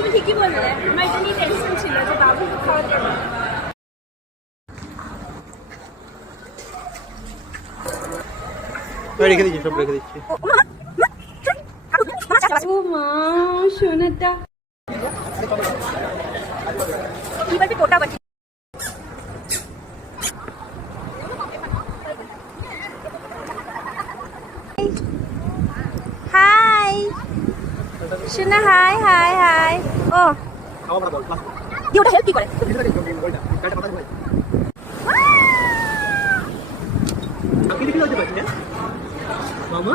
তুমি ঠিকই বললে, আমার এটা নিয়ে টেনশন ছিল যে বাবু খাওয়াতে হবে। রেখে দিচ্ছি, সব রেখে দিচ্ছি। ও মা সোনাটা কি বাকি কোটা বাকি। হাই সোনা, হাই হাই হাই। ও কি ওটা হেল্প কি করে? মামা